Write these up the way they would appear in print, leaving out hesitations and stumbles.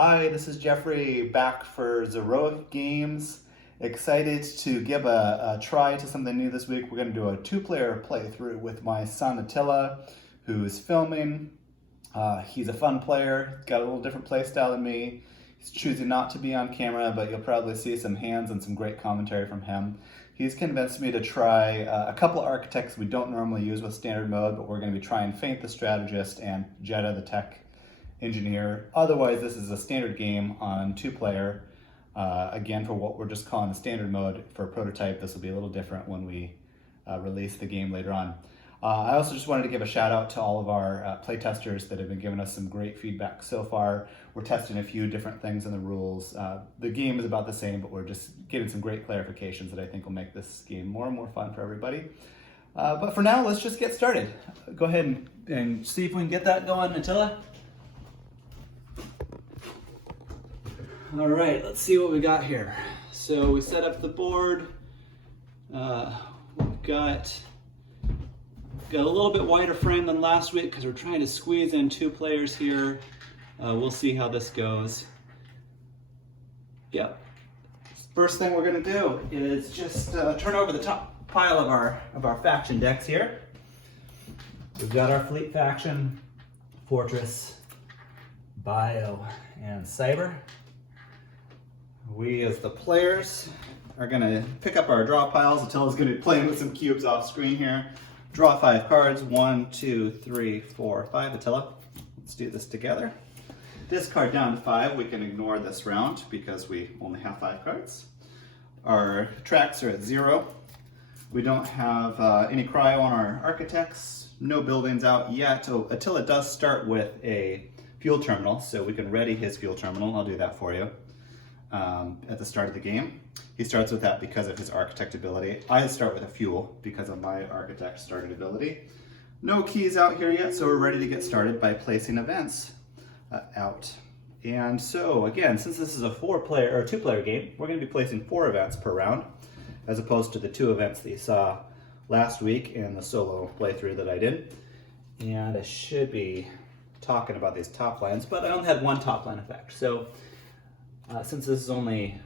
Hi, this is Jeffrey back for Zeroic Games. Excited to give a try to something new this week. We're going to do a two-player playthrough with my son Attila, who's filming. He's a fun player, got a little different play style than me. He's choosing not to be on camera, but you'll probably see some hands and some great commentary from him. He's convinced me to try a couple of architects we don't normally use with standard mode, but we're going to be trying Feint the Strategist and Jetta the Tech Engineer. Otherwise, this is a standard game on two-player. Again, for what we're just calling the standard mode for prototype, this will be a little different when we release the game later on. I also just wanted to give a shout out to all of our playtesters that have been giving us some great feedback so far. We're testing a few different things in the rules. The game is about the same, but we're just getting some great clarifications that I think will make this game more and more fun for everybody. But for now, let's just get started. Go ahead and see if we can get that going, Attila. All right, let's see what we got here. So we set up the board. We've got a little bit wider frame than last week because we're trying to squeeze in two players here. We'll see how this goes. Yep. First thing we're gonna do is just turn over the top pile of our faction decks here. We've got our fleet faction, fortress, bio, and cyber. We, as the players, are gonna pick up our draw piles. Attila's gonna be playing with some cubes off screen here. Draw 5 cards, 1, 2, 3, 4, 5. Attila, let's do this together. Discard down to 5. We can ignore this round because we only have 5 cards. Our tracks are at 0. We don't have any cryo on our architects. No buildings out yet. Oh, Attila does start with a fuel terminal, so we can ready his fuel terminal. I'll do that for you. At the start of the game. He starts with that because of his architect ability. I start with a fuel because of my architect started ability. No keys out here yet, so we're ready to get started by placing events out. And so again, since this is a two-player game, we're going to be placing 4 events per round, as opposed to the 2 events that you saw last week in the solo playthrough that I did. And I should be talking about these top lines, but I only had 1 top line effect. So since this is only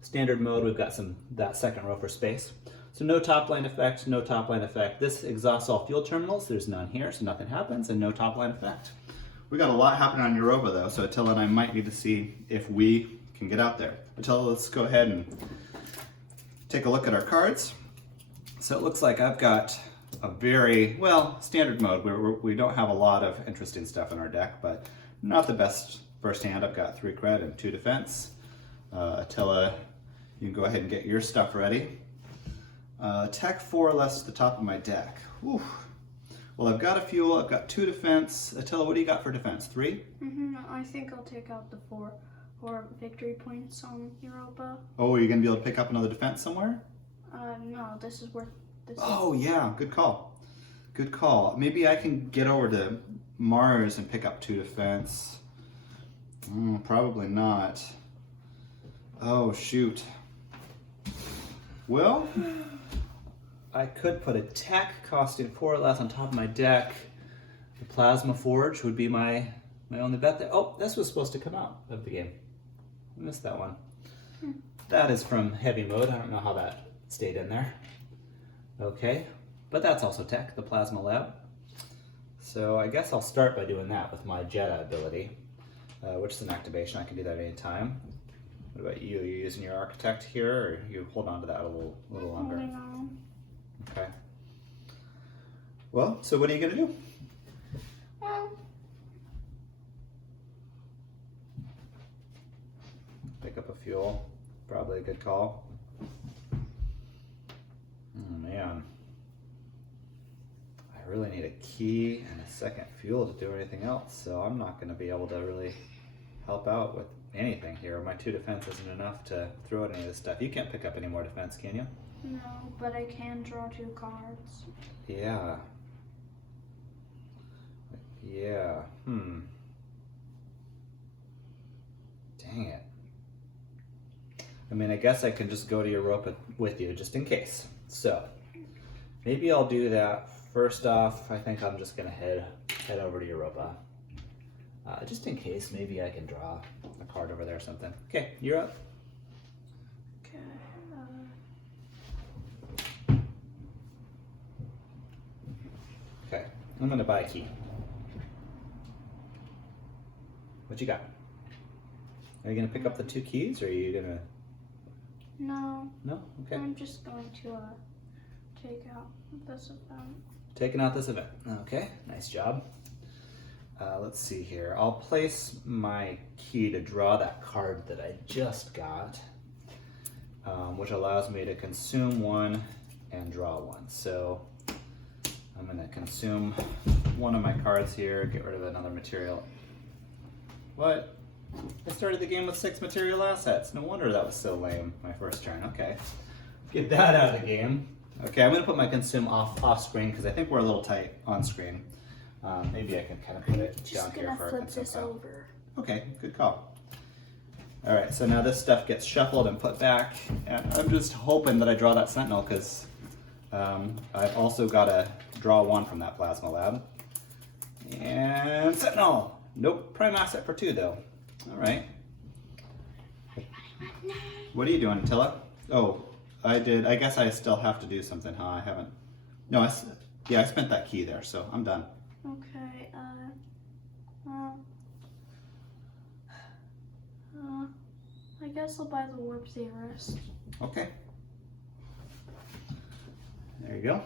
standard mode, we've got that second row for space. So no top line effect, no top line effect. This exhausts all fuel terminals. There's none here, so nothing happens, and no top line effect. We got a lot happening on Europa though, so Attila and I might need to see if we can get out there. Attila, let's go ahead and take a look at our cards. So it looks like I've got a very, standard mode. We don't have a lot of interesting stuff in our deck, but not the best first hand. I've got 3 cred and 2 defense. Attila, you can go ahead and get your stuff ready. Tech 4 less to the top of my deck. Whew. Well, I've got a fuel, I've got 2 defense. Attila, what do you got for defense? 3? I think I'll take out the 4 victory points on Europa. Oh, are you going to be able to pick up another defense somewhere? No, this is worth this. Oh, yeah, good call. Good call. Maybe I can get over to Mars and pick up 2 defense. Probably not. Oh, shoot. Well, I could put a tech costing 4 less on top of my deck. The Plasma Forge would be my only bet there. Oh, this was supposed to come out of the game. I missed that one. That is from heavy mode. I don't know how that stayed in there. Okay, but that's also tech, the Plasma Lab. So I guess I'll start by doing that with my Jetta ability, which is an activation. I can do that anytime. What about you? Are you using your architect here, or you hold on to that a little longer? Holding on. Okay. Well, so what are you gonna do? Well, Pick up a fuel. Probably a good call. Oh man. I really need a key and a second fuel to do anything else, so I'm not gonna be able to really help out with anything here. My 2 defense isn't enough to throw at any of this stuff. You can't pick up any more defense, can you? no, but I can draw 2 cards. Yeah. Yeah. Dang it. I mean, I guess I can just go to Europa with you just in case. So maybe I'll do that. First off, I think I'm just gonna head over to Europa. Just in case, maybe I can draw card over there or something. Okay, you're up. Okay. Okay, I'm gonna buy a key. What you got? Are you gonna pick up the 2 keys, or are you gonna? No. No. Okay. I'm just going to take out this event. Taking out this event. Okay, nice job. Let's see here. I'll place my key to draw that card that I just got, which allows me to consume 1 and draw 1. So I'm going to consume 1 of my cards here, get rid of another material. What? I started the game with 6 material assets. No wonder that was so lame my first turn. Okay, get that out of the game. Okay, I'm going to put my consume off screen because I think we're a little tight on screen. Maybe I can kind of put it down here for our consume flip this file. over. Okay, good call. All right, so now this stuff gets shuffled and put back, and I'm just hoping that I draw that Sentinel because I've also got to draw 1 from that Plasma Lab. And Sentinel! Nope, prime asset for 2 though. All right. What are you doing, Attila? Oh, I did. I guess I still have to do something, huh? I haven't. No, I spent that key there, so I'm done. Okay, I guess I'll buy the Warp Theorist. Okay. There you go.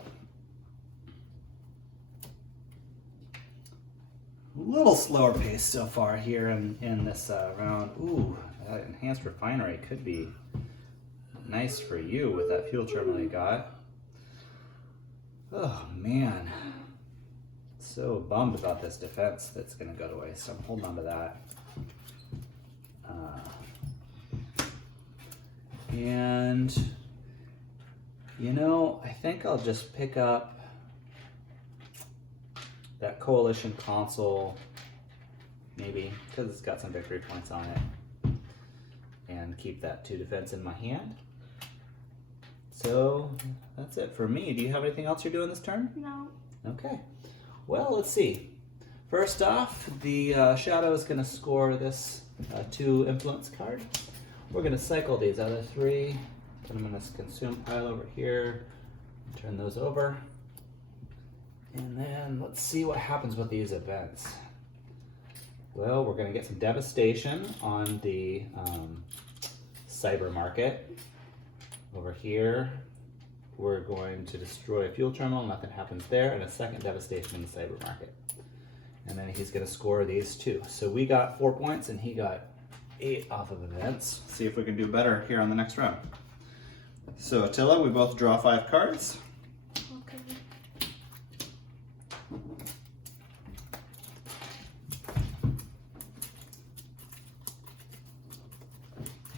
A little slower pace so far here in this round. Ooh, that enhanced refinery could be nice for you with that fuel terminal you got. Oh man, so bummed about this defense that's going to go to waste. So I'm holding on to that. And you know, I think I'll just pick up that coalition console, maybe because it's got some victory points on it, and keep that 2 defense in my hand. So that's it for me. Do you have anything else you're doing this turn? No. Okay. Well, let's see. First off, the Shadow is going to score this 2 influence card. We're going to cycle these other 3. Put them in this consume pile over here. Turn those over. And then let's see what happens with these events. Well, we're going to get some devastation on the cyber market. Over here, we're going to destroy a fuel terminal, nothing happens there, and a second devastation in the cyber market. And then he's going to score these 2. So we got 4 points, and he got 8 off of events. See if we can do better here on the next round. So Attila, we both draw 5 cards. Okay.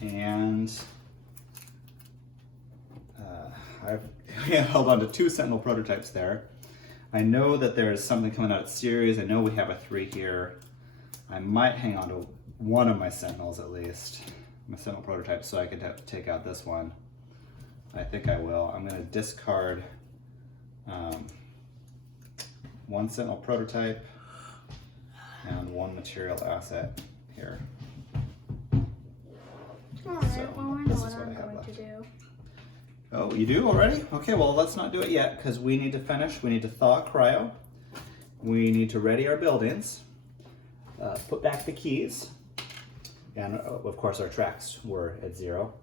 And I've held on to 2 Sentinel prototypes there. I know that there's something coming out at series. I know we have a 3 here. I might hang on to 1 of my Sentinels at least, my Sentinel prototype, so I could take out this one. I think I will. I'm going to discard 1 Sentinel prototype and 1 material asset here. Alright, So, well I know this what is what I I'm have going left. to do. Oh, you do already? Okay, well, let's not do it yet because we need to finish. We need to thaw cryo. We need to ready our buildings. Put back the keys. And of course, our tracks were at 0.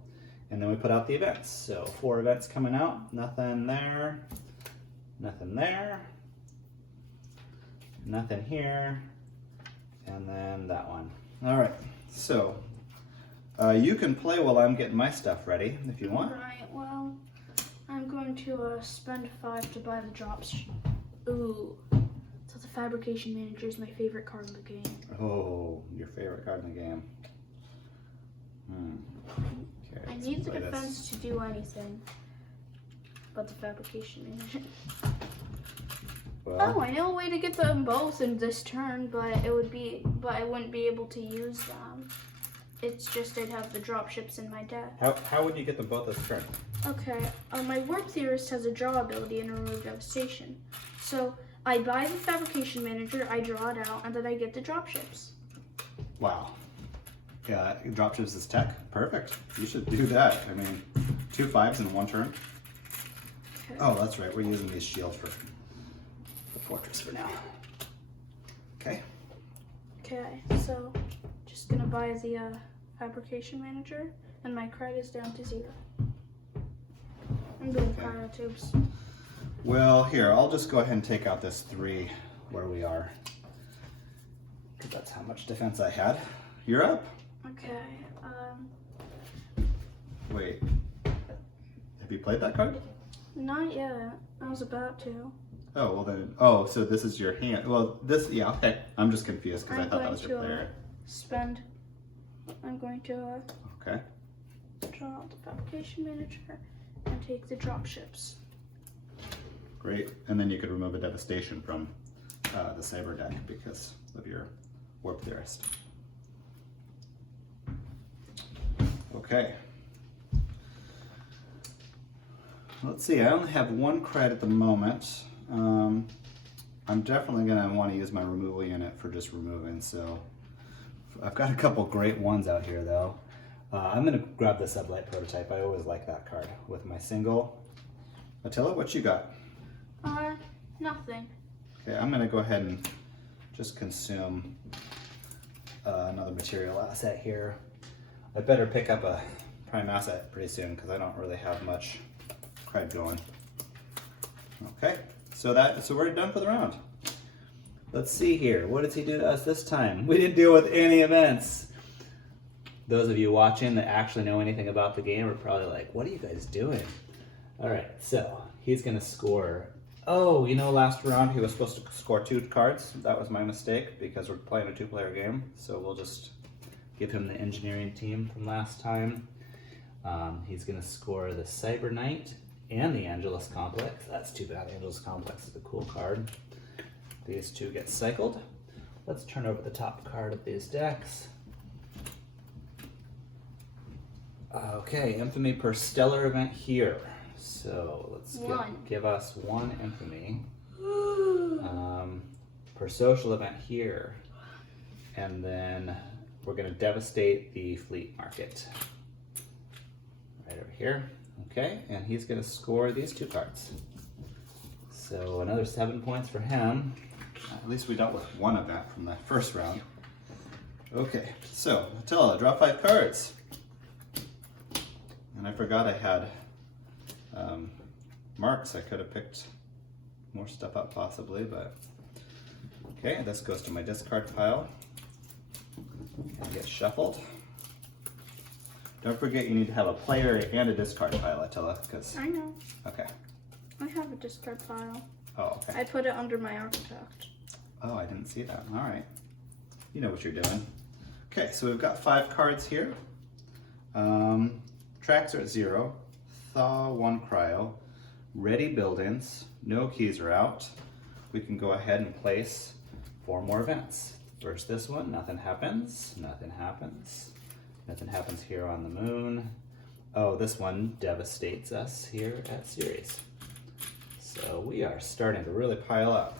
And then we put out the events. So 4 events coming out. Nothing there. Nothing there. Nothing here. And then that one. All right. So you can play while I'm getting my stuff ready if you want. Right, well, I'm going to spend 5 to buy the drops. Ooh. So the Fabrication Manager is my favorite card in the game. Oh, your favorite card in the game. Okay, I let's need the play this. defense to do anything but the Fabrication Manager. Well, Oh, I know a way to get them both in this turn, but I wouldn't be able to use them. It's just I'd have the drop ships in my deck. how would you get them both this turn? Okay, my Warp Theorist has a draw ability and a remove devastation. So I buy the Fabrication Manager, I draw it out, and then I get the drop ships. Wow. Yeah, dropships is tech. Perfect. You should do that. I mean, 2 5s in 1 turn. Okay. Oh, that's right. We're using these shields for the fortress for now. Okay. Okay, so just gonna buy the fabrication manager, and my credit is down to 0. I'm doing cryo tubes. Well, here, I'll just go ahead and take out this 3 where we are. Because that's how much defense I had. You're up. Okay, Wait. Have you played that card? not yet. I was about to. Oh, well then. Oh, so this is your hand. Well, this, yeah, okay. I'm just confused because I I'm thought that going was your to player. spend. I'm going to Okay. draw the fabrication manager and take the drop ships. Great. And then you could remove a devastation from the cyber deck because of your warp theorist. Okay. Let's see, I only have 1 cred at the moment. I'm definitely going to want to use my removal unit for just removing, so I've got a couple great ones out here though. I'm going to grab the sublight prototype. I always like that card with my single. Attila, what you got? Nothing. Okay, I'm going to go ahead and just consume another material asset here. I better pick up a prime asset pretty soon because I don't really have much cred going. Okay, so we're done for the round. Let's see here. What does he do to us this time? We didn't deal with any events. Those of you watching that actually know anything about the game are probably like, what are you guys doing? All right, so he's going to score. Oh, you know, last round he was supposed to score 2 cards. That was my mistake because we're playing a 2-player game. So we'll just give him the engineering team from last time. He's going to score the Cyber Knight and the Angelus Complex. That's too bad. Angelus Complex is a cool card. These 2 get cycled. Let's turn over the top card of these decks. Okay, infamy per stellar event here. So let's give us 1 infamy. Per social event here. And then we're going to devastate the fleet market. Right over here. Okay, and he's going to score these 2 cards. So another 7 points for him. At least we dealt with 1 event from the first round. Okay, so Attila, draw 5 cards. And I forgot I had marks. I could have picked more stuff up possibly, but okay, this goes to my discard pile and gets shuffled. Don't forget you need to have a player and a discard pile, Attila, because... I know. Okay. I have a discard pile. Oh, okay. I put it under my architect. Oh, I didn't see that. All right. You know what you're doing. Okay, so we've got 5 cards here. Tracks are at 0. Thaw 1 cryo. Ready buildings. No keys are out. We can go ahead and place 4 more events. First this one, nothing happens. Nothing happens. Nothing happens here on the moon. Oh, this one devastates us here at Ceres. So we are starting to really pile up.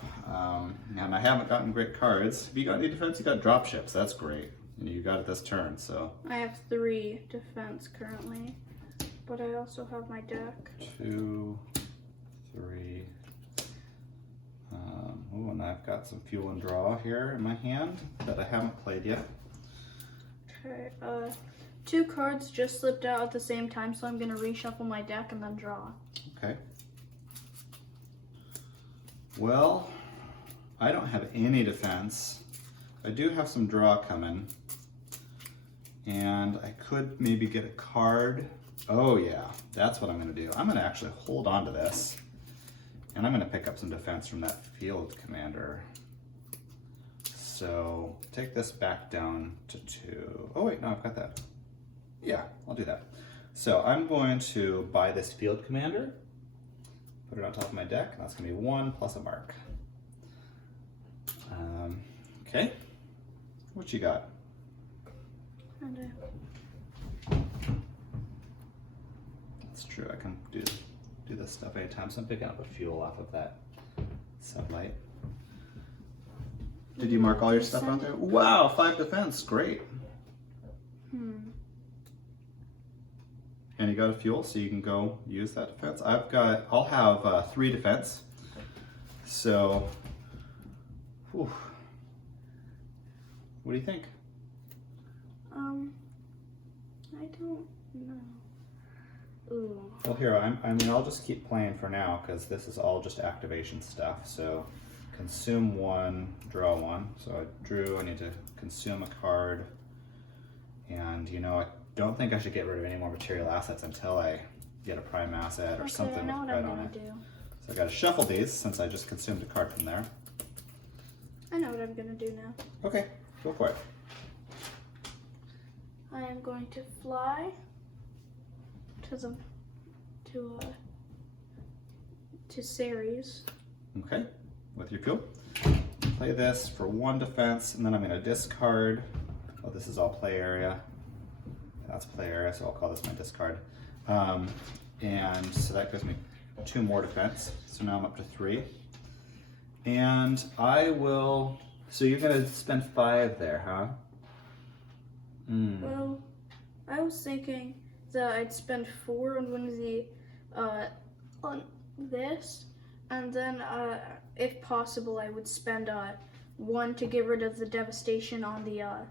And I haven't gotten great cards. Have you got any defense? You got dropships. That's great. And you got it this turn, so. I have 3 defense currently, but I also have my deck. 2, 3. Oh, and I've got some fuel and draw here in my hand that I haven't played yet. Okay, 2 cards just slipped out at the same time, so I'm gonna reshuffle my deck and then draw. Okay. Well, I don't have any defense. I do have some draw coming. And I could maybe get a card. Oh yeah, that's what I'm gonna do. I'm gonna actually hold on to this. And I'm gonna pick up some defense from that field commander. So take this back down to 2. Oh wait, no, I've got that. Yeah, I'll do that. So I'm going to buy this field commander, put it on top of my deck, and that's gonna be 1 plus a mark. Okay, what you got? And, That's true, I can do this stuff anytime, so I'm picking up a fuel off of that sublight. Did you mark all your stuff out there? Wow, 5 defense, great. And you got a fuel, so you can go use that defense. I'll have 3 defense. So, whew. What do you think? I don't know. Ooh. Well, here, I'll just keep playing for now because this is all just activation stuff. So, consume 1, draw 1. So I drew, I need to consume a card. And, I don't think I should get rid of any more material assets until I get a prime asset or something I know with what red I'm on gonna it. do. So I gotta shuffle these since I just consumed a card from there. I know what I'm gonna do now. Okay, go for it. I am going to fly to Ceres. Okay, with your fuel. Play this for 1 defense, and then I'm gonna discard. Oh, this is all play area. That's play area, so I'll call this my discard. And so that gives me 2 more defense. So now I'm up to 3. And I will. So you're gonna spend 5 there, huh? Well, I was thinking that I'd spend 4 on one of the on this, and then if possible, I would spend 1 to get rid of the devastation on the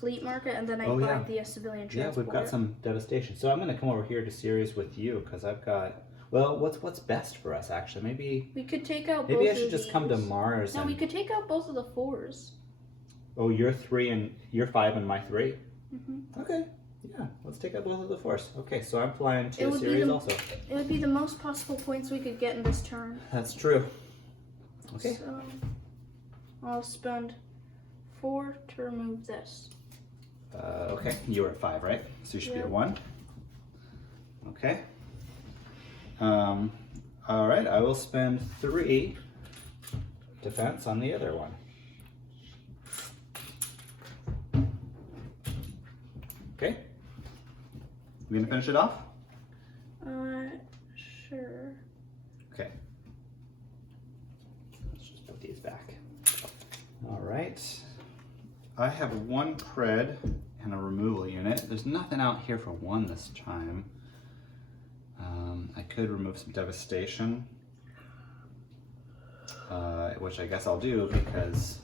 fleet market, and then I'd buy the civilian transport. Yeah, we've got some devastation. So I'm gonna come over here to Ceres with you because I've got. Well, what's best for us actually? Maybe we could take out. Maybe both I should of just these. come to Mars. No, we could take out both of the 4s. Oh, you're 3 and you're 5 and my 3. Mm-hmm. Okay. Yeah, let's take out both of the 4s. Okay, so I'm flying to It would Ceres also. It would be the most possible points we could get in this turn. That's true. Okay. So I'll spend 4 to remove this. Okay, you were at 5, right? So you should be at 1. Okay. All right, I will spend 3 defense on the other one. Okay. You gonna finish it off? Sure. Okay. Let's just put these back. All right. I have 1 cred and a removal unit. There's nothing out here for 1 this time. I could remove some devastation, which I guess I'll do because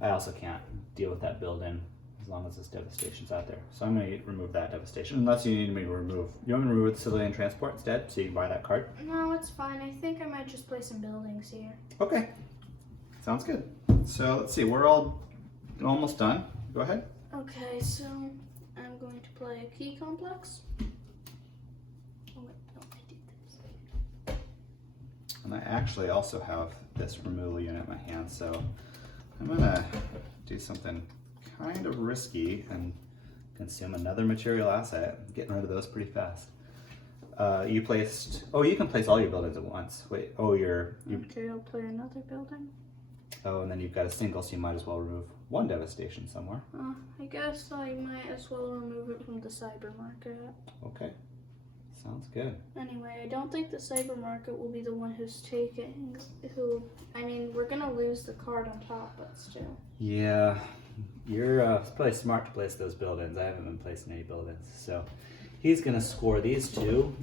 I also can't deal with that build-in as long as this devastation's out there. So I'm going to remove that devastation, unless you need me to remove. You want me to remove the civilian transport instead, so you can buy that card? No, it's fine. I think I might just place some buildings here. Okay, sounds good. So let's see, we're all almost done. Go ahead. Okay, so I'm going to play a key complex. Oh wait, no, I did this. And I actually also have this removal unit in my hand, so I'm gonna do something kind of risky and consume another material asset. I'm getting rid of those pretty fast. You placed, oh, you can place all your buildings at once. Wait, oh, Okay, I'll play another building. Oh, and then you've got a single, so you might as well remove 1 devastation somewhere. I guess I might as well remove it from the cyber market. Okay, sounds good. Anyway, I don't think the cyber market will be the one who's taking, I mean, we're gonna lose the card on top, but still. Yeah, you're it's probably smart to place those buildings. I haven't been placing any buildings, so he's gonna score these 2.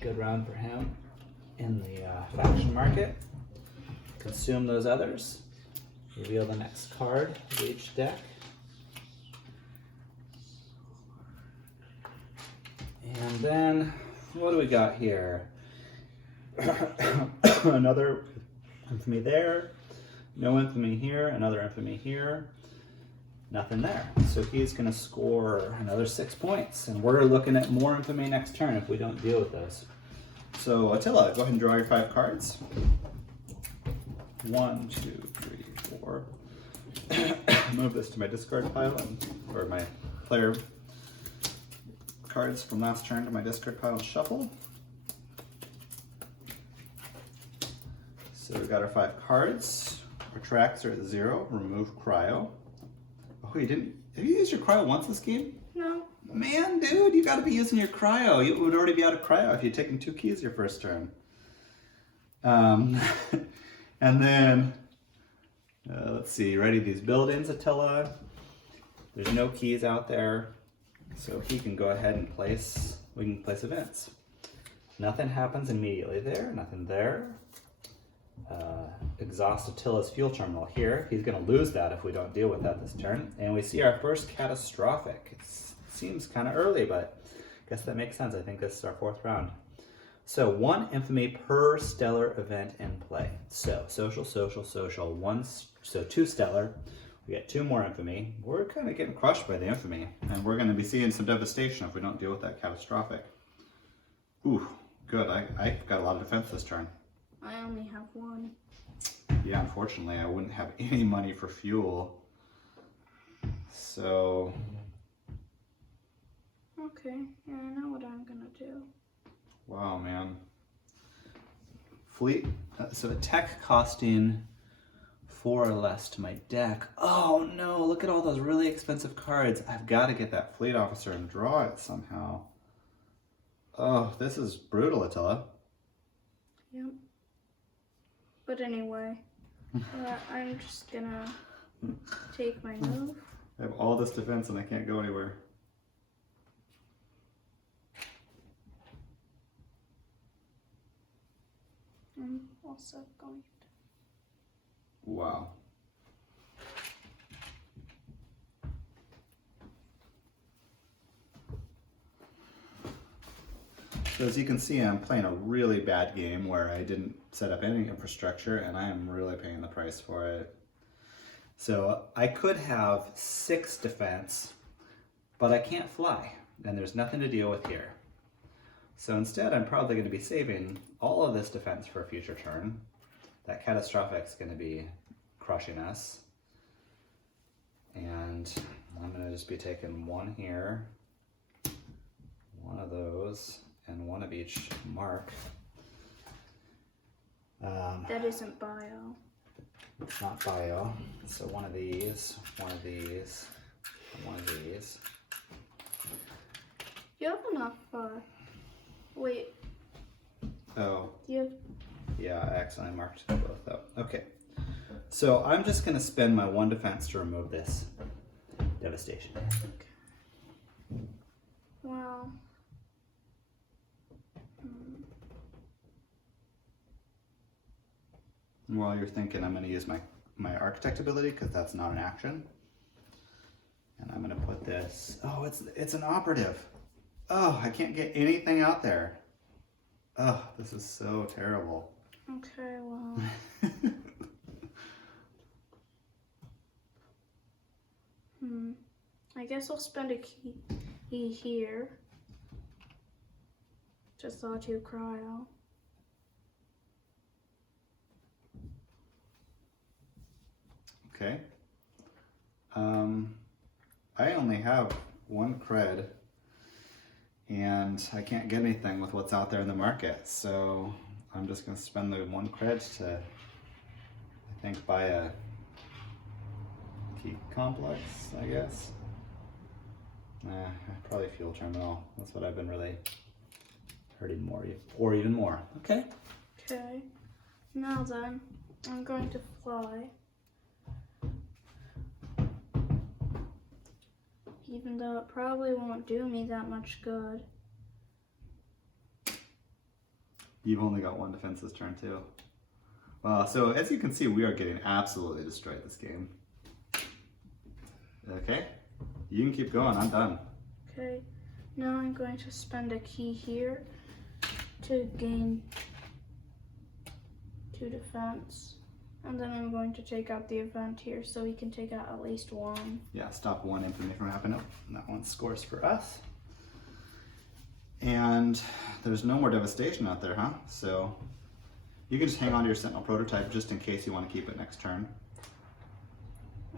Good round for him in the faction market. Consume those others. Reveal the next card of each deck. And then, what do we got here? Another infamy there. No infamy here. Another infamy here. Nothing there. So he's going to score another 6 points. And we're looking at more infamy next turn if we don't deal with those. So Attila, go ahead and draw your 5 cards. 1, 2, 3, 4. Move this to my discard pile, or my player cards from last turn to my discard pile and shuffle. So we've got our 5 cards. Our tracks are at 0. Remove cryo. Oh, you didn't? Have you used your cryo once this game? No. Man, dude, you got to be using your cryo. You would already be out of cryo if you'd taken 2 keys your first turn. And then, let's see, ready these buildings, Attila. There's no keys out there, so he can go ahead and we can place events. Nothing happens immediately there, nothing there. Exhaust Attila's fuel terminal here. He's gonna lose that if we don't deal with that this turn. And we see our first catastrophic. It seems kind of early, but I guess that makes sense. I think this is our 4th round. So 1 infamy per stellar event in play. So social, social, social. 1, so 2 stellar. We get 2 more infamy. We're kind of getting crushed by the infamy, and we're going to be seeing some devastation if we don't deal with that catastrophic. Ooh, good. I got a lot of defense this turn. I only have 1. Yeah, unfortunately, I wouldn't have any money for fuel. So... Okay, yeah, I know what I'm gonna do. Wow, man. Fleet, so a tech costing 4 or less to my deck. Oh no, look at all those really expensive cards. I've got to get that fleet officer and draw it somehow. Oh, this is brutal, Attila. Yep. But anyway, I'm just gonna take my move. I have all this defense and I can't go anywhere. I'm also going to. Wow. So as you can see, I'm playing a really bad game where I didn't set up any infrastructure and I am really paying the price for it. So I could have 6 defense, but I can't fly and there's nothing to deal with here. So instead, I'm probably going to be saving all of this defense for a future turn. That catastrophic is going to be crushing us. And I'm going to just be taking 1 here, 1 of those, and 1 of each mark. That isn't bio. It's not bio. So 1 of these, 1 of these, and 1 of these. You have enough, wait. Oh. You. Yeah, I accidentally marked both up. Okay. So I'm just going to spend my 1 defense to remove this devastation. Okay. Well. While you're thinking, I'm going to use my architect ability because that's not an action. And I'm going to put this. Oh, it's an operative. Oh, I can't get anything out there. Oh, this is so terrible. Okay, well. I guess I'll spend a key here. Just thought to cryo. Okay. I only have 1 cred. And I can't get anything with what's out there in the market, so I'm just going to spend the 1 cred to, I think, buy a key complex, I guess. Probably fuel terminal. That's what I've been really hurting more, or even more. Okay. Okay. Now then, I'm going to fly. Even though it probably won't do me that much good. You've only got 1 defense this turn too. Wow, so as you can see, we are getting absolutely destroyed this game. Okay, you can keep going, I'm done. Okay, now I'm going to spend a key here to gain 2 defense. And then I'm going to take out the event here so he can take out at least 1. Yeah, stop 1 infamy from happening. And that 1 scores for us. And there's no more devastation out there, huh? So you can just hang on to your Sentinel prototype just in case you want to keep it next turn.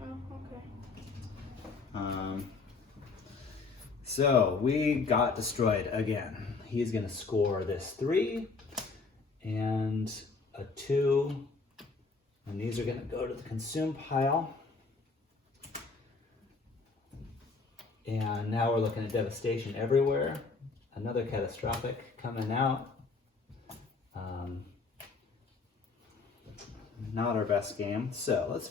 Oh, okay. So we got destroyed again. He's going to score this 3 and a 2. And these are going to go to the consume pile. And now we're looking at devastation everywhere. Another catastrophic coming out. Not our best game. So let's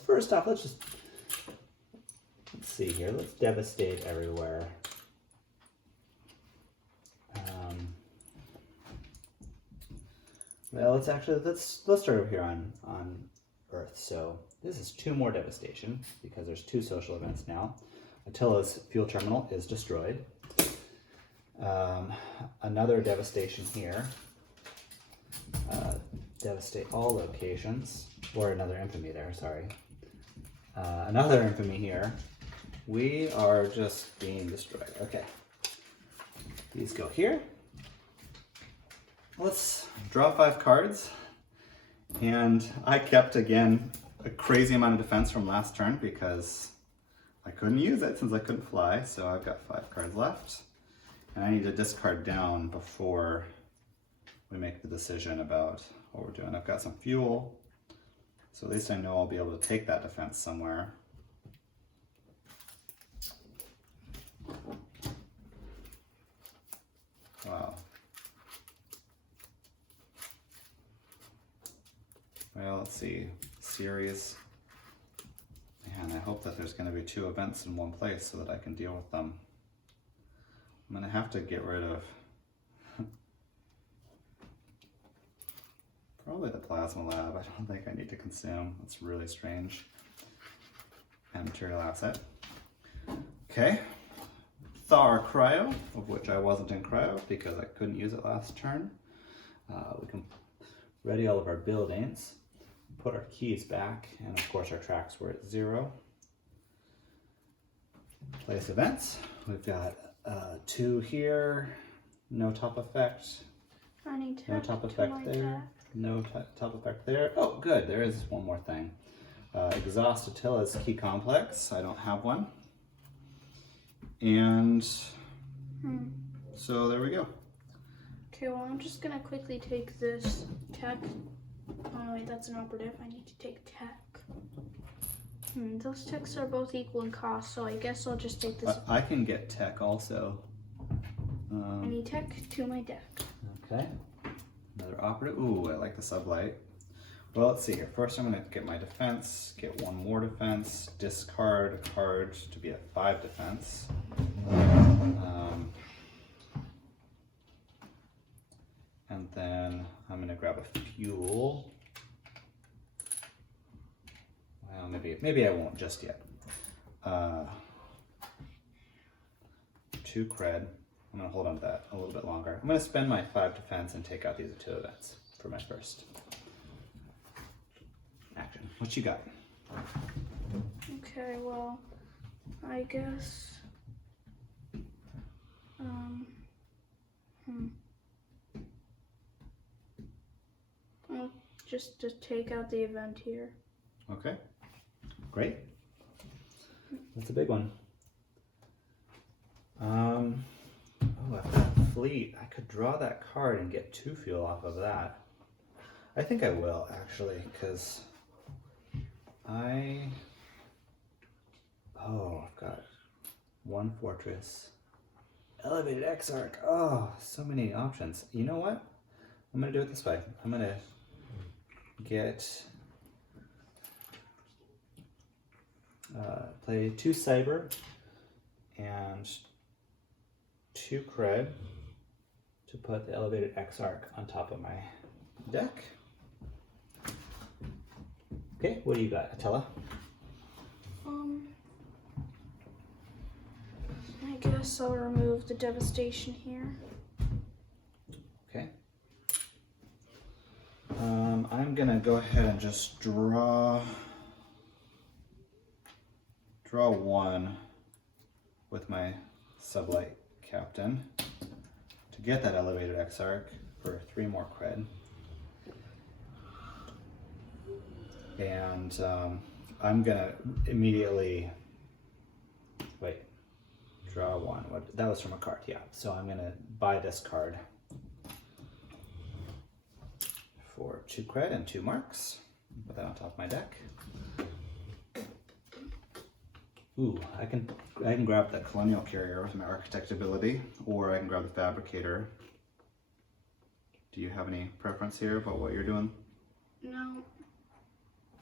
see here. Let's devastate everywhere. Well, let's start over here on Earth. So this is 2 more devastation because there's 2 social events now. Attila's fuel terminal is destroyed. Another devastation here. Devastate all locations, or another infamy there. Sorry. Another infamy here. We are just being destroyed. Okay. These go here. Let's draw 5 cards. And I kept, again, a crazy amount of defense from last turn because I couldn't use it since I couldn't fly. So I've got 5 cards left. And I need to discard down before we make the decision about what we're doing. I've got some fuel. So at least I know I'll be able to take that defense somewhere. Wow. Well, let's see. Series. Man, I hope that there's going to be 2 events in one place so that I can deal with them. I'm going to have to get rid of probably the plasma lab. I don't think I need to consume. That's really strange. And material asset. Okay. Thar Cryo, of which I wasn't in Cryo because I couldn't use it last turn. We can ready all of our buildings, put our keys back, and of course our tracks were at 0. Place events. We've got 2 here, no top effect. I need to no top effect there. Deck. No top effect there. Oh, good. There is one more thing. Exhaust Attila's key complex. I don't have one. And so there we go. Okay, well, I'm just gonna quickly take this tech. Oh, wait, that's an operative. I need to take tech. Those techs are both equal in cost, so I guess I'll just take this. I can get tech also. I need tech to my deck. Okay. Another operative. Ooh, I like the sublight. Well, let's see here. First, I'm going to get my defense, get 1 more defense, discard a card to be at 5 defense. And then I'm going to grab a fuel. Well, maybe I won't just yet. 2 cred. I'm going to hold on to that a little bit longer. I'm going to spend my 5 defense and take out these 2 events for my first action. What you got? Okay, well, I guess. Well, just to take out the event here. Okay, great. That's a big one. Oh, I've got fleet. I could draw that card and get 2 fuel off of that. I think I will, actually, because I've got 1 fortress. Elevated Exarch. Oh, so many options. You know what? I'm going to do it this way. I'm going to get... play 2 Cyber and 2 Cred to put the Elevated Exarch on top of my deck. Okay, what do you got, Attila? I guess I'll remove the devastation here. Okay. I'm gonna go ahead and just draw 1 with my sublight captain to get that Elevated Exarch for 3 more cred. And I'm gonna immediately draw 1. That was from a card, yeah. So I'm gonna buy this card for 2 cred and 2 marks. Put that on top of my deck. Ooh, I can grab the Colonial Carrier with my Architect ability, or I can grab the Fabricator. Do you have any preference here about what you're doing? No.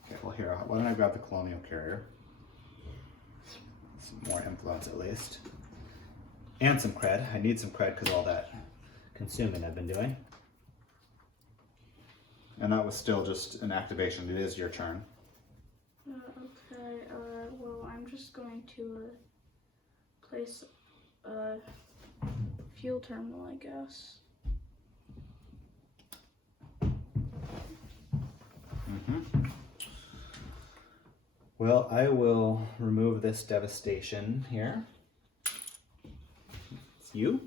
Okay, well here, why don't I grab the Colonial Carrier? Some more influence at least. And some cred. I need some cred because all that consuming I've been doing. And that was still just an activation. It is your turn. Okay, well, I'm just going to place a fuel terminal, I guess. Well, I will remove this devastation here. It's you?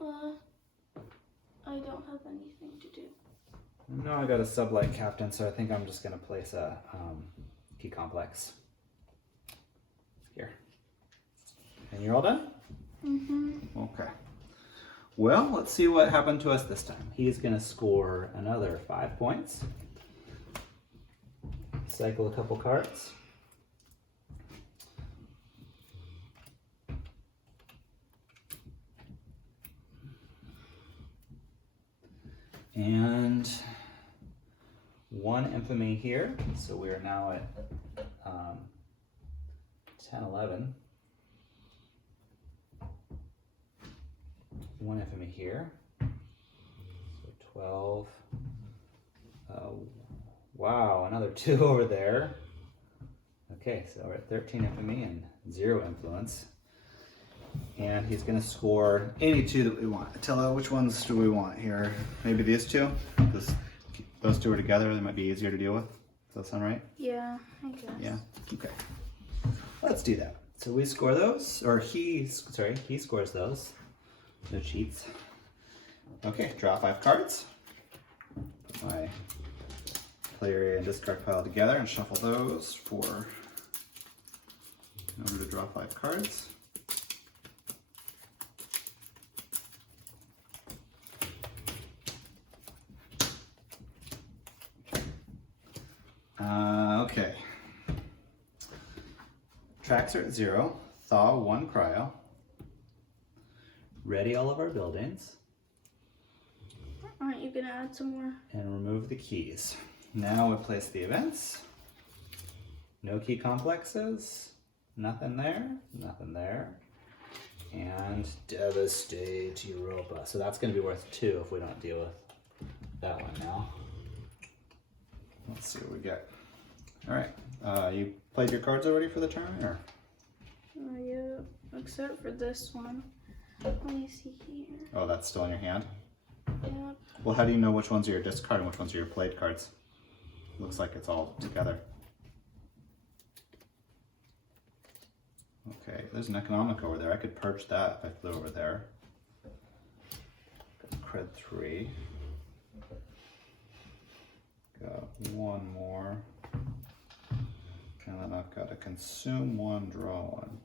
I don't have anything to do. No, I got a sublight captain, so I think I'm just going to place a key complex here. And you're all done? Okay. Well, let's see what happened to us this time. He's going to score another 5 points. Cycle a couple cards. And 1 infamy here, so we are now at 10, 11. 1 infamy here, so 12. Wow, another 2 over there. Okay, so we're at 13 infamy and 0 influence. And he's going to score any 2 that we want. Attila, which ones do we want here? Maybe these 2? Because those 2 are together, they might be easier to deal with. Does that sound right? Yeah, I guess. Yeah, okay. Let's do that. So we score those, or he scores those. No cheats. Okay, draw 5 cards. Put my play area and discard pile together and shuffle those in order to draw 5 cards. Okay. Tracks are at 0. Thaw 1 cryo. Ready all of our buildings. Aren't you gonna add some more? And remove the keys. Now we place the events. No key complexes. Nothing there. Nothing there. And devastate Europa. So that's going to be worth 2 if we don't deal with that one now. Let's see what we get. All right. You played your cards already for the turn, or? Yeah, except for this one. Let me see here. Oh, that's still in your hand? Yeah. Well, how do you know which ones are your discard and which ones are your played cards? Looks like it's all together. Okay, there's an economic over there. I could purge that if I flew over there. Got cred 3. Got 1 more. And then I've got to consume 1, draw 1.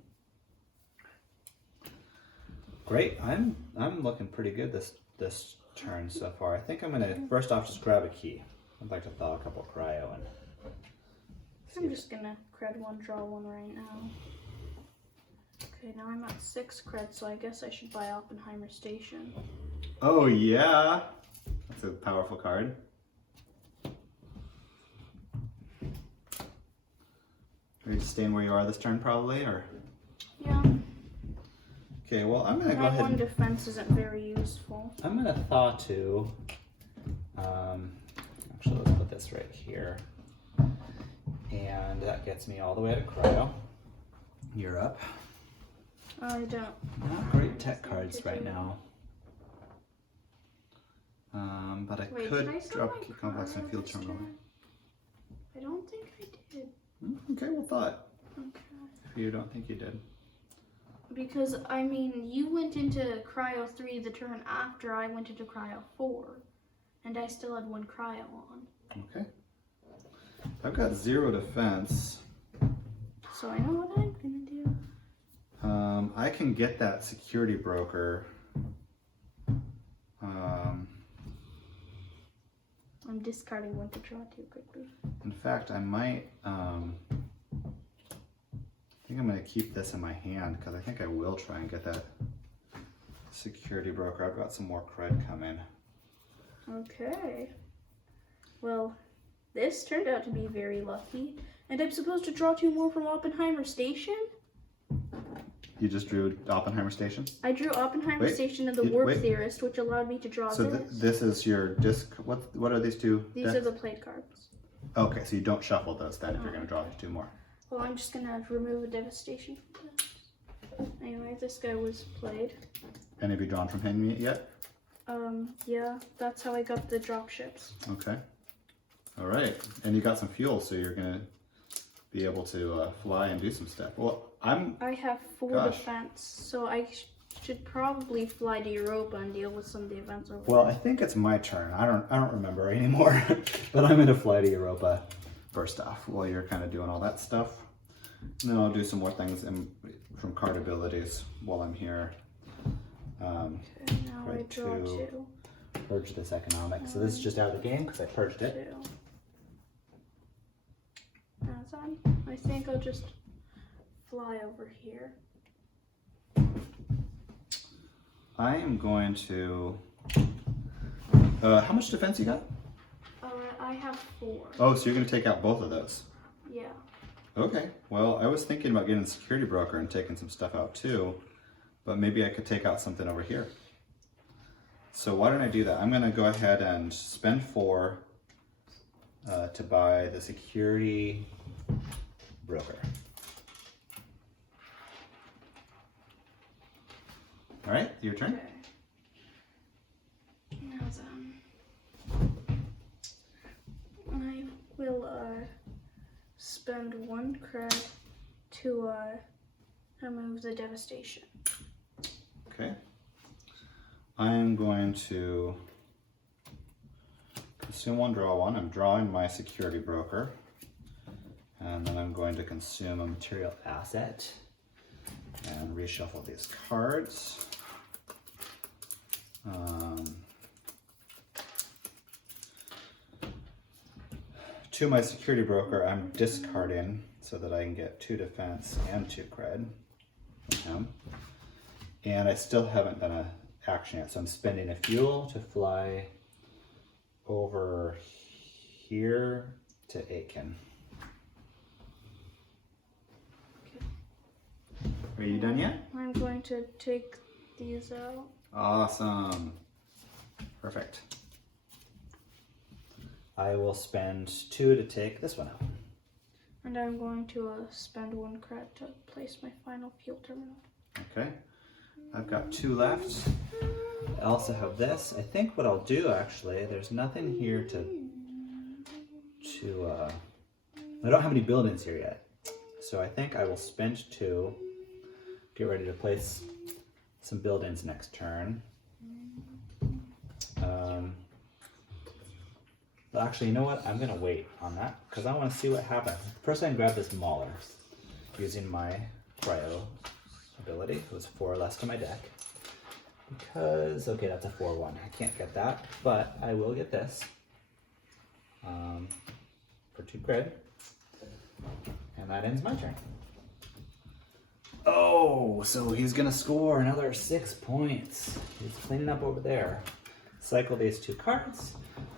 Great, I'm looking pretty good this turn so far. I think I'm gonna first off just grab a key. I'd like to thaw a couple cryo and I'm just gonna cred 1, draw 1 right now. Okay, now I'm at 6 cred, so I guess I should buy Oppenheimer Station. Oh yeah, that's a powerful card. Are you just staying where you are this turn probably, or? Yeah. Okay, well I'm gonna go My ahead. 1 defense isn't very useful. I'm gonna thaw 2. Actually, let's put this right here, and that gets me all the way to cryo. You're up. I don't. Not great tech cards right now. But I Wait, could did I sell drop my key complex and cryo field this terminal. turn? I don't think I did. Okay, well thought. Okay. If you don't think you did. Because, I mean, you went into cryo 3 the turn after I went into cryo 4. And I still had 1 cryo on. Okay. I've got 0 defense. So I know what I'm gonna do. I can get that security broker. I'm discarding 1 to draw 2 quickly. In fact, I might. I think I'm going to keep this in my hand because I think I will try and get that security broker. I've got some more cred coming. Okay. Well, this turned out to be very lucky. And I'm supposed to draw 2 more from Oppenheimer Station? You just drew Oppenheimer Station? I drew Oppenheimer Wait, Station and the Warp Theorist, which allowed me to draw So this. this is your disc. What are these two? These decks? are the played cards. Okay, so you don't shuffle those then if you're going to draw two more. Well, I'm just gonna remove a devastation from this. Anyway, this guy was played. Any of you drawn from him yet? Yeah, that's how I got the drop ships. Okay. All right, and you got some fuel, so you're going to be able to fly and do some stuff. Well, I have 4 defense, so I should probably fly to Europa and deal with some of the events over Well, there. I think it's my turn. I don't remember anymore, but I'm going to fly to Europa first off while you're kind of doing all that stuff. And then I'll do some more things from card abilities while I'm here. Okay, now I draw 2. Purge this economic. So this is just out of the game because I purged it. 2. I think I'll just fly over here. I am going to. How much defense you got? I have 4. Oh, so you're going to take out both of those. Yeah. Okay. Well, I was thinking about getting a security broker and taking some stuff out too, but maybe I could take out something over here. So why don't I do that? I'm going to go ahead and spend 4 to buy the security broker. All right, your turn. Okay. Now then, I will spend 1 cred to remove the devastation. Okay. I'm going to consume 1, draw 1. I'm drawing my security broker. And then I'm going to consume a material asset and reshuffle these cards. To my security broker, I'm discarding so that I can get 2 defense and 2 cred from him. And I still haven't done an action yet, so I'm spending a fuel to fly over here to Aiken. Are you done yet? I'm going to take these out. Awesome. Perfect. I will spend 2 to take this one out. And I'm going to spend 1 cred to place my final fuel terminal. Okay. I've got 2 left. I also have this. I think what I'll do actually, there's nothing here to I don't have any buildings here yet. So I think I will spend 2, get ready to place some buildings next turn. But actually, you know what? I'm gonna wait on that because I want to see what happens. First, I can grab this Mauler using my cryo ability. It was 4 less to my deck. Because, okay, that's a 4-1. I can't get that, but I will get this for 2 cred. And that ends my turn. Oh, so he's gonna score another 6 points. He's cleaning up over there. Cycle these 2 cards,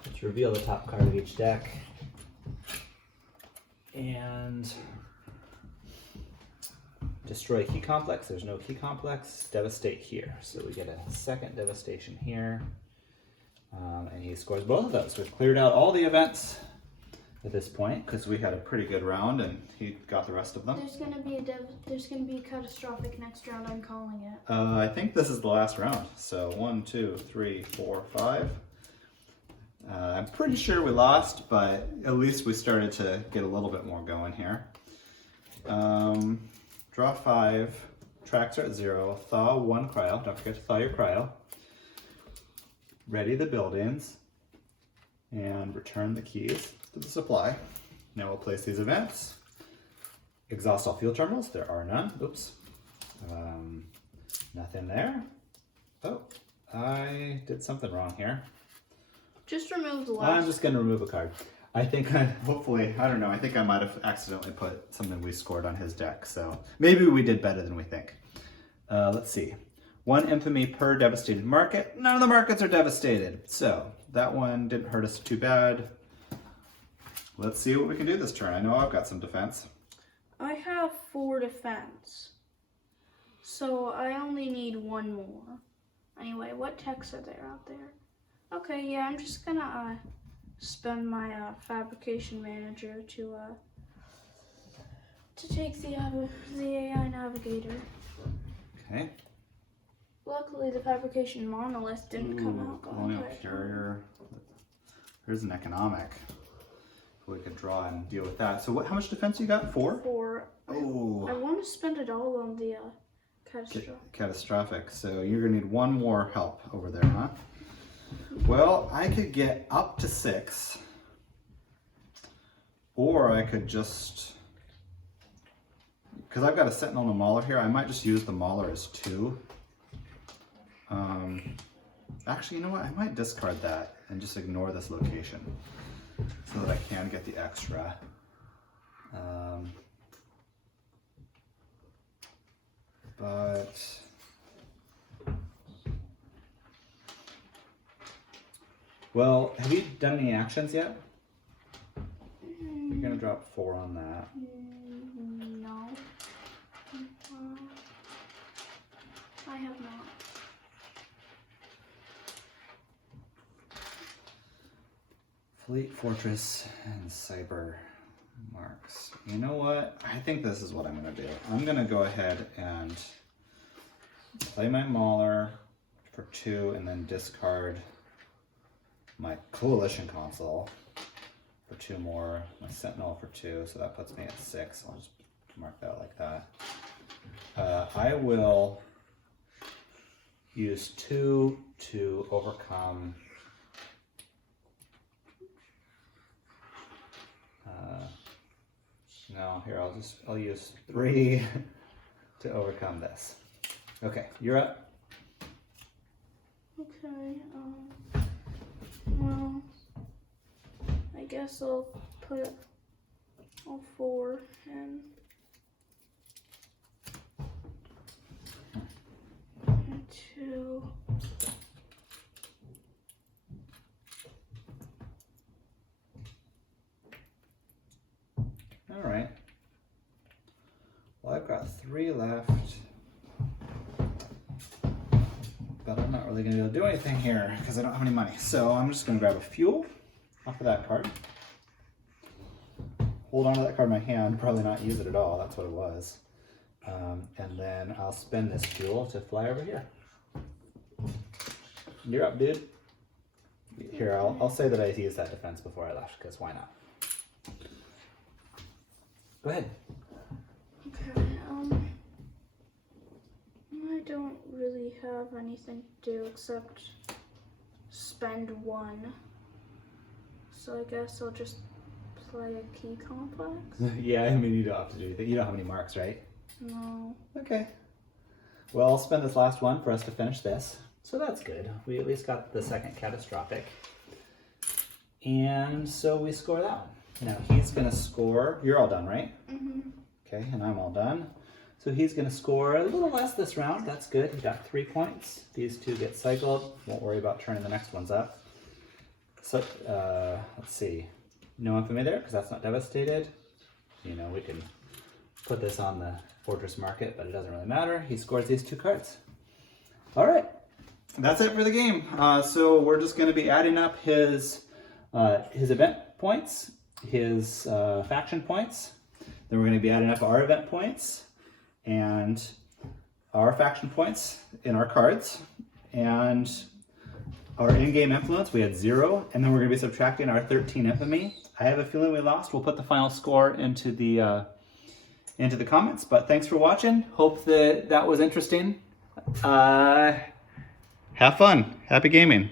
which reveal the top card of each deck. And destroy key complex. There's no key complex. Devastate here. So we get a second devastation here. And he scores both of those. We've cleared out all the events at this point because we had a pretty good round and he got the rest of them. There's gonna be a catastrophic next round. I'm calling it. I think this is the last round. So 1, 2, 3, 4, 5. I'm pretty sure we lost, but at least we started to get a little bit more going here. Draw 5. Tracks are at 0. Thaw 1 cryo. Don't forget to thaw your cryo. Ready the buildings. And return the keys to the supply. Now we'll place these events. Exhaust all fuel terminals. There are none. Oops. Nothing there. Oh, I did something wrong here. Just remove the last. I'm just going to remove a card. I think, hopefully, I don't know, I think I might have accidentally put something we scored on his deck, so maybe we did better than we think. Let's see. 1 infamy per devastated market. None of the markets are devastated, so that one didn't hurt us too bad. Let's see what we can do this turn. I know I've got some defense. I have 4 defense. So I only need one more. Anyway, what techs are there out there? Okay, yeah, I'm just gonna spend my fabrication manager to take the AI navigator. Okay. Luckily, the fabrication monolith didn't come out. Colonial carrier. Here's an economic. We could draw and deal with that. So how much defense you got? 4? 4. Oh. I want to spend it all on the catastrophic. So you're gonna need one more help over there, huh? Well, I could get up to 6, or I could just, because I've got a sentinel and a mauler here, I might just use the mauler as 2. Actually, you know what? I might discard that and just ignore this location so that I can get the extra. But well, have you done any actions yet? You're gonna drop 4 on that. No. I have not. Fleet, Fortress, and Cyber marks. You know what? I think this is what I'm gonna do. I'm gonna go ahead and play my Mauler for 2 and then discard my Coalition Console for 2 more, my Sentinel for 2, so that puts me at 6. I'll just mark that like that. I will use 2 to overcome no, here I'll use 3 to overcome this. Okay, you're up. Okay, well, I guess I'll put all 4 in. And 2. All right. Well, I've got 3 left, but I'm not really going to be able to do anything here because I don't have any money. So I'm just going to grab a fuel off of that card. Hold on to that card in my hand, probably not use it at all. That's what it was. And then I'll spend this fuel to fly over here. You're up, dude. Here, I'll say that I used that defense before I left because why not? Go ahead. Okay, I don't really have anything to do except spend 1. So I guess I'll just play a key complex. Yeah, I mean, you don't have to do anything. You don't have any marks, right? No. Okay. Well, I'll spend this last one for us to finish this. So that's good. We at least got the second catastrophic. And so we score that one. Now he's going to score, you're all done, right? Mm-hmm. Okay, and I'm all done. So he's going to score a little less this round. That's good. He got 3 points. These 2 get cycled. Won't worry about turning the next ones up. So, let's see. No infamy there because that's not devastated. You know, we can put this on the Fortress Market, but it doesn't really matter. He scores these 2 cards. All right. That's it for the game. So we're just going to be adding up his event points, his faction points. Then we're going to be adding up our event points and our faction points in our cards. And our in-game influence, we had 0. And then we're going to be subtracting our 13 infamy. I have a feeling we lost. We'll put the final score into the comments. But thanks for watching. Hope that was interesting. Have fun. Happy gaming.